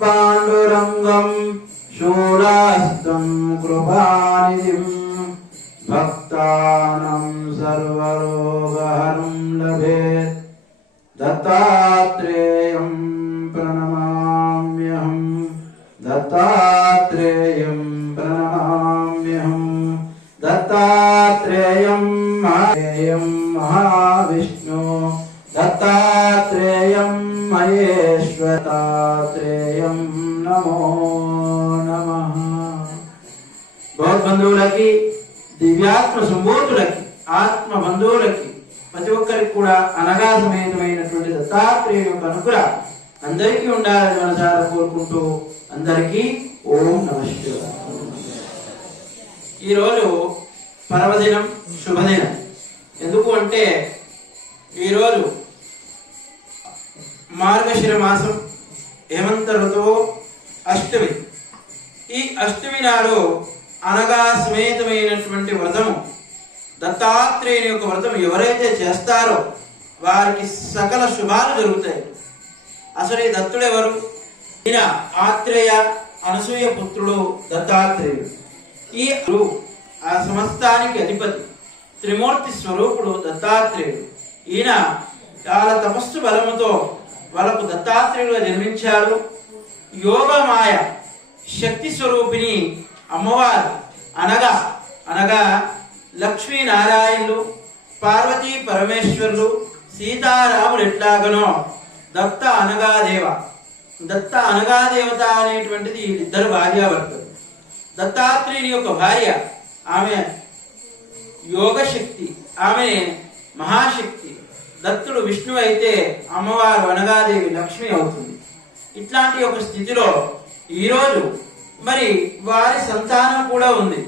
पाण्डुरङ्गं शूलास्तं कृपानिधिं भक्तानां सर्वरोगहरं लभेत् दत्तात्रेयं प्रणमाम्यहं दत्तात्रेयं प्रणमाम्यहं दत्तात्रेयं महाविष्णु दत्तात्रेयं महेश्वरात्रेयं नमो नमः। बहुत बंधुవులకి దివ్యాత్మ సంబోధులకి ఆత్మ బంధువులకి ప్రతి ఒక్కరికి కూడా అనగా సమేతమైనటువంటి దత్తాత్రేయుని యొక్క అనుగ్రహం అందరికీ ఉండాలని మనసారా కోరుకుంటూ అందరికీ ఓం నమః శివాయ। ఈరోజు పర్వదినం శుభదినం ఎందుకు అంటే ఈరోజు మార్గశిర మాసం హేమంత ఋతువు అష్టమి। ఈ అష్టమి నాడు అనగా సమేతమైనటువంటి వ్రతము దత్తాత్రేయుని యొక్క వ్రతం ఎవరైతే చేస్తారో వారికి సకల శుభాలు జరుగుతాయి। అసలు ఈ దత్తుడు ఎవరు? ఈయన ఆత్రేయ అనసూయ పుత్రుడు దత్తాత్రేయుడు। ఈ ఆ సమస్తానికి అధిపతి త్రిమూర్తి స్వరూపుడు దత్తాత్రేయుడు। ఈయన చాలా తపస్సు బలముతో వాళ్ళకు దత్తాత్రేయుడుగా జన్మించాడు। యోగమాయ శక్తి స్వరూపిణి అమ్మవారు అనగా అనగా లక్ష్మీనారాయణులు పార్వతీ పరమేశ్వరులు సీతారాములు ఎట్లాగనో దత్త అనగాదేవ దత్త అనగాదేవత అనేటువంటిది ఇద్దరు భార్యాభర్తలు। దత్తాత్రేయుని యొక్క భార్య ఆమె యోగశక్తి, ఆమె మహాశక్తి। దత్తుడు విష్ణువు అయితే అమ్మవారు అనగాదేవి లక్ష్మి అవుతుంది। ఇట్లాంటి ఒక స్థితిలో ఈరోజు మరి వారి సంతానం కూడా ఉంది।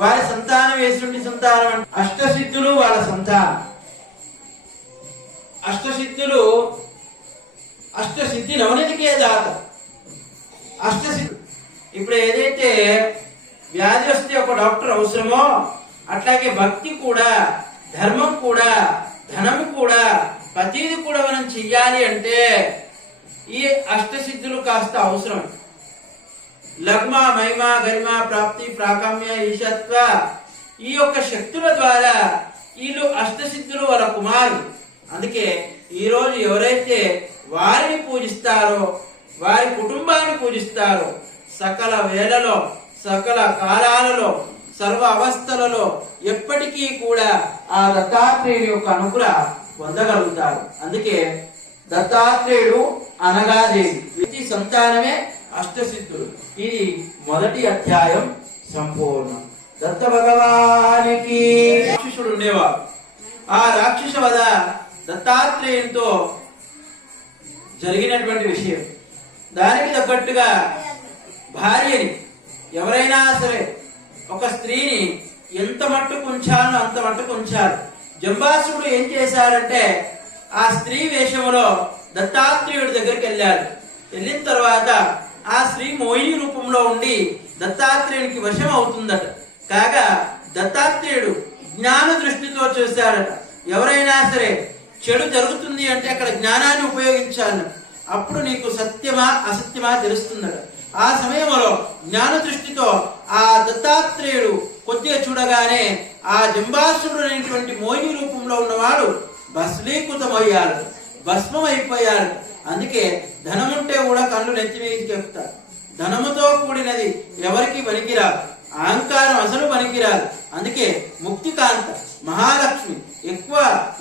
వారి సంతానం వేసుంటి సంతానం అంటే అష్టసిద్ధులు వాళ్ళ సంతానం। అష్టసిద్ధులు అష్టసిద్ధి నవనిధికే దాత అష్టసిద్ధి। ఇప్పుడు ఏదైతే వ్యాధి వస్తే ఒక డాక్టర్ అవసరమో అట్లాగే భక్తి కూడా ధర్మం కూడా ధనము కూడా ప్రతిది కూడా మనం చెయ్యాలి అంటే ఈ అష్టసిద్ధులు కాస్త అవసరం। లగ్మ మహిమ గరిమ ప్రాప్తి ప్రాకామ్య ఈశత్వ ఈ యొక్క శక్తుల ద్వారా వీళ్ళు అష్టసిద్ధులు వాళ్ళ కుమారులు। అందుకే ఈరోజు ఎవరైతే వారిని పూజిస్తారో వారి కుటుంబాన్ని పూజిస్తారో సకల వేళలో సకల కాలాలలో సర్వ అవస్థలలో ఎప్పటికీ కూడా ఆ దత్తాత్రేయుని యొక్క అనుగ్రహం పొందగలుగుతారు। అందుకే దత్తాత్రేయుడు అనగాదేవి వ్యక్తి సంతానమే అష్టసిద్ధులు। ఇది మొదటి అధ్యాయం సంపూర్ణం। దత్త భగవానికి రాక్షసుడు ఉండేవాడు। ఆ రాక్షస వధ దత్తాత్రేయునితో జరిగినటువంటి విషయం। దానికి తగ్గట్టుగా భార్యని ఎవరైనా సరే ఒక స్త్రీని ఎంత మట్టుకు ఉంచాలో అంత మట్టుకు ఉంచాలి। జంబాసుడు ఏం చేశాడంటే ఆ స్త్రీ వేషములో దత్తాత్రేయుడి దగ్గరికి వెళ్ళాడు। వెళ్ళిన తర్వాత ఆ స్త్రీ మోహిని రూపంలో ఉండి దత్తాత్రేయునికి వశం అవుతుందట। కాగా దత్తాత్రేయుడు జ్ఞాన దృష్టితో చూశాడట। ఎవరైనా సరే చెడు జరుగుతుంది అంటే అక్కడ జ్ఞానాన్ని ఉపయోగించాలి, అప్పుడు నీకు సత్యమా అసత్యమా తెలుస్తుందట। ఆ సమయంలో జ్ఞాన దృష్టితో ఆ దత్తాత్రేయుడు కొద్దిగా చూడగానే ఆ జంబాసుడు అనేటువంటి మోహిని రూపంలో ఉన్నవాడు భస్మీకృతమయ్యాడు, భస్మం అయిపోయాడు। అందుకే ధనముంటే కూడా కళ్ళు నెత్తి మీద చెప్తారు। ధనముతో కూడినది ఎవరికి పనికిరాదు, అహంకారం అసలు పనికిరాదు। అందుకే ముక్తికాంత మహాలక్ష్మి ఎక్కువ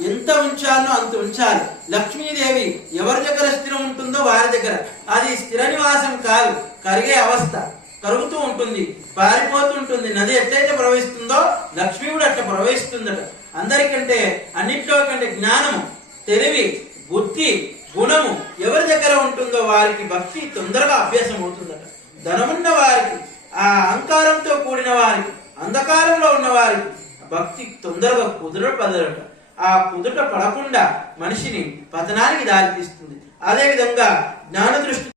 ఎంత ఉంచాలో అంత ఉంచాలి। లక్ష్మీదేవి ఎవరి దగ్గర స్థిరం ఉంటుందో వారి దగ్గర, అది స్థిర నివాసం కాదు, కరిగే అవస్థ, కరుగుతూ ఉంటుంది, పారిపోతూ ఉంటుంది। నది ఎట్లయితే ప్రవహిస్తుందో లక్ష్మి కూడా అట్లా ప్రవహిస్తుందట। అందరికంటే అన్నిట్లో కంటే జ్ఞానము తెలివి బుద్ధి గుణము ఎవరి దగ్గర ఉంటుందో వారికి భక్తి తొందరగా అభ్యాసం అవుతుందట। ధనమున్న వారికి ఆ అహంకారంతో కూడిన వారికి అంధకారంలో ఉన్న వారికి భక్తి తొందరగా కుదుట పదరట। ఆ కుదుట పడకుండా మనిషిని పతనానికి దారితీస్తుంది। అదే విధంగా జ్ఞాన దృష్టి